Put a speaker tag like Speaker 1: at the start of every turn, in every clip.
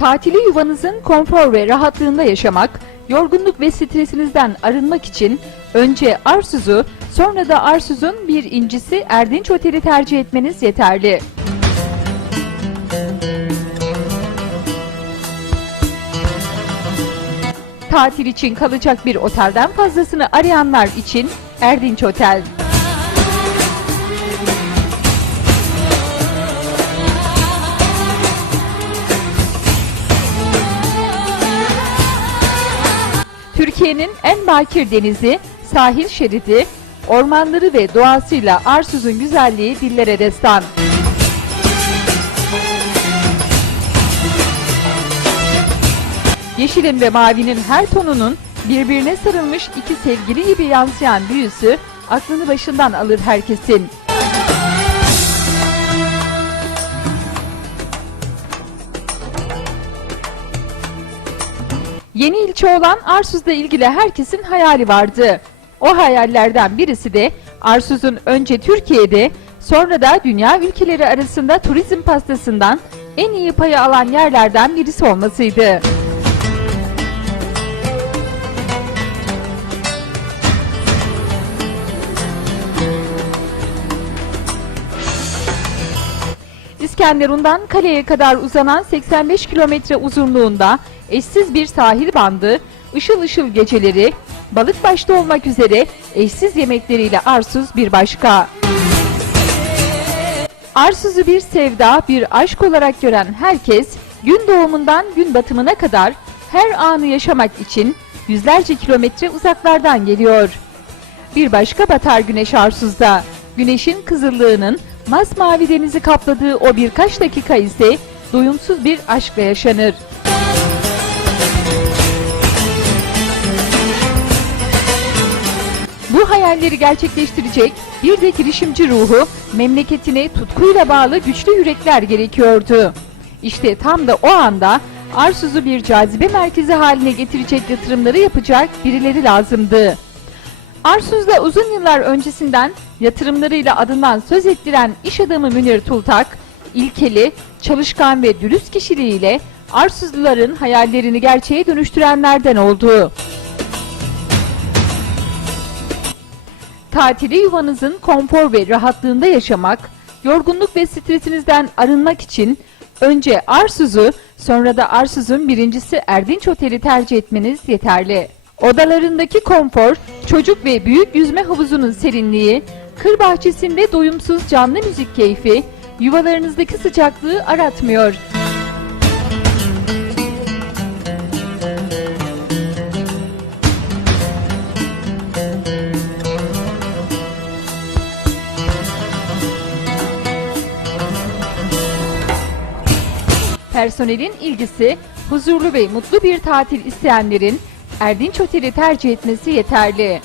Speaker 1: Tatili yuvanızın konfor ve rahatlığında yaşamak, yorgunluk ve stresinizden arınmak için önce Arsuz'u, sonra da Arsuz'un bir incisi Erdinç Oteli tercih etmeniz yeterli. Tatil için kalacak bir otelden fazlasını arayanlar için Erdinç Otel. Türkiye'nin en bakir denizi, sahil şeridi, ormanları ve doğasıyla Arsuz'un güzelliği dillere destan. Yeşilin ve mavinin her tonunun birbirine sarılmış iki sevgili gibi yansıyan büyüsü aklını başından alır herkesin. Yeni ilçe olan Arsuz'la ilgili herkesin hayali vardı. O hayallerden birisi de Arsuz'un önce Türkiye'de sonra da dünya ülkeleri arasında turizm pastasından en iyi payı alan yerlerden birisi olmasıydı. İskenderun'dan kaleye kadar uzanan 85 kilometre uzunluğunda eşsiz bir sahil bandı, ışıl ışıl geceleri, balık başta olmak üzere eşsiz yemekleriyle Arsuz bir başka. Arsuz'u bir sevda, bir aşk olarak gören herkes gün doğumundan gün batımına kadar her anı yaşamak için yüzlerce kilometre uzaklardan geliyor. Bir başka batar güneş Arsuz'da. Güneşin kızıllığının masmavi denizi kapladığı o birkaç dakika ise doyumsuz bir aşkla yaşanır. Bu hayalleri gerçekleştirecek bir de girişimci ruhu, memleketine tutkuyla bağlı güçlü yürekler gerekiyordu. İşte tam da o anda Arsuz'u bir cazibe merkezi haline getirecek yatırımları yapacak birileri lazımdı. Arsuz'da uzun yıllar öncesinden yatırımlarıyla adından söz ettiren iş adamı Münir Tultak, ilkeli, çalışkan ve dürüst kişiliğiyle Arsuzluların hayallerini gerçeğe dönüştürenlerden oldu. Tatili yuvanızın konfor ve rahatlığında yaşamak, yorgunluk ve stresinizden arınmak için önce Arsuz'u, sonra da Arsuz'un birincisi Erdinç Oteli tercih etmeniz yeterli. Odalarındaki konfor, çocuk ve büyük yüzme havuzunun serinliği, kır bahçesinde doyumsuz canlı müzik keyfi, yuvalarınızdaki sıcaklığı aratmıyor. Personelin ilgisi, huzurlu ve mutlu bir tatil isteyenlerin Erdinç Oteli tercih etmesi yeterli.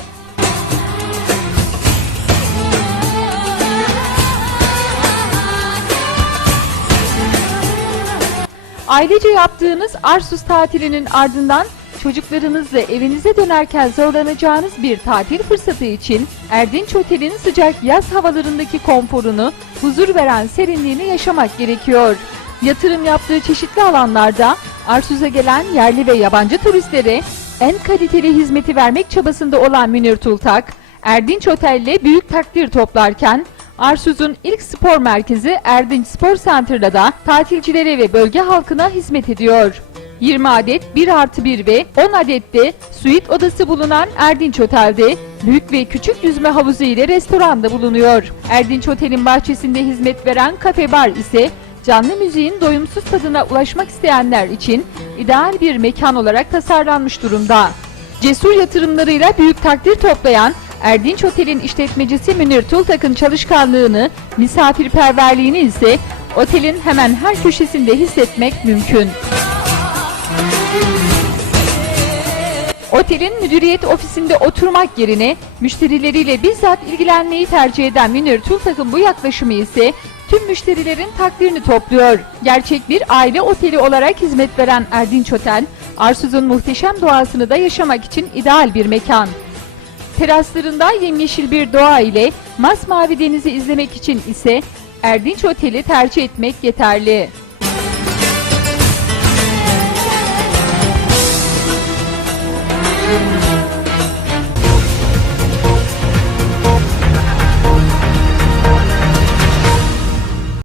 Speaker 1: Ailece yaptığınız Arsuz tatilinin ardından çocuklarınızla evinize dönerken zorlanacağınız bir tatil fırsatı için Erdinç Otel'in sıcak yaz havalarındaki konforunu, huzur veren serinliğini yaşamak gerekiyor. Yatırım yaptığı çeşitli alanlarda Arsuz'a gelen yerli ve yabancı turistlere en kaliteli hizmeti vermek çabasında olan Münir Tultak, Erdinç Otel'le büyük takdir toplarken Arsuz'un ilk spor merkezi Erdinç Spor Center'da da tatilcilere ve bölge halkına hizmet ediyor. 20 adet 1 artı 1 ve 10 adet de suite odası bulunan Erdinç Otel'de büyük ve küçük yüzme havuzu ile restoranda bulunuyor. Erdinç Otel'in bahçesinde hizmet veren kafe bar ise canlı müziğin doyumsuz tadına ulaşmak isteyenler için ideal bir mekan olarak tasarlanmış durumda. Cesur yatırımlarıyla büyük takdir toplayan Erdinç Otel'in işletmecisi Münir Tultak'ın çalışkanlığını, misafirperverliğini ise otelin hemen her köşesinde hissetmek mümkün. Otelin müdüriyet ofisinde oturmak yerine müşterileriyle bizzat ilgilenmeyi tercih eden Münir Tultak'ın bu yaklaşımı ise tüm müşterilerin takdirini topluyor. Gerçek bir aile oteli olarak hizmet veren Erdinç Otel, Arsuz'un muhteşem doğasını da yaşamak için ideal bir mekan. Teraslarında yemyeşil bir doğa ile masmavi denizi izlemek için ise Erdinç Otel'i tercih etmek yeterli.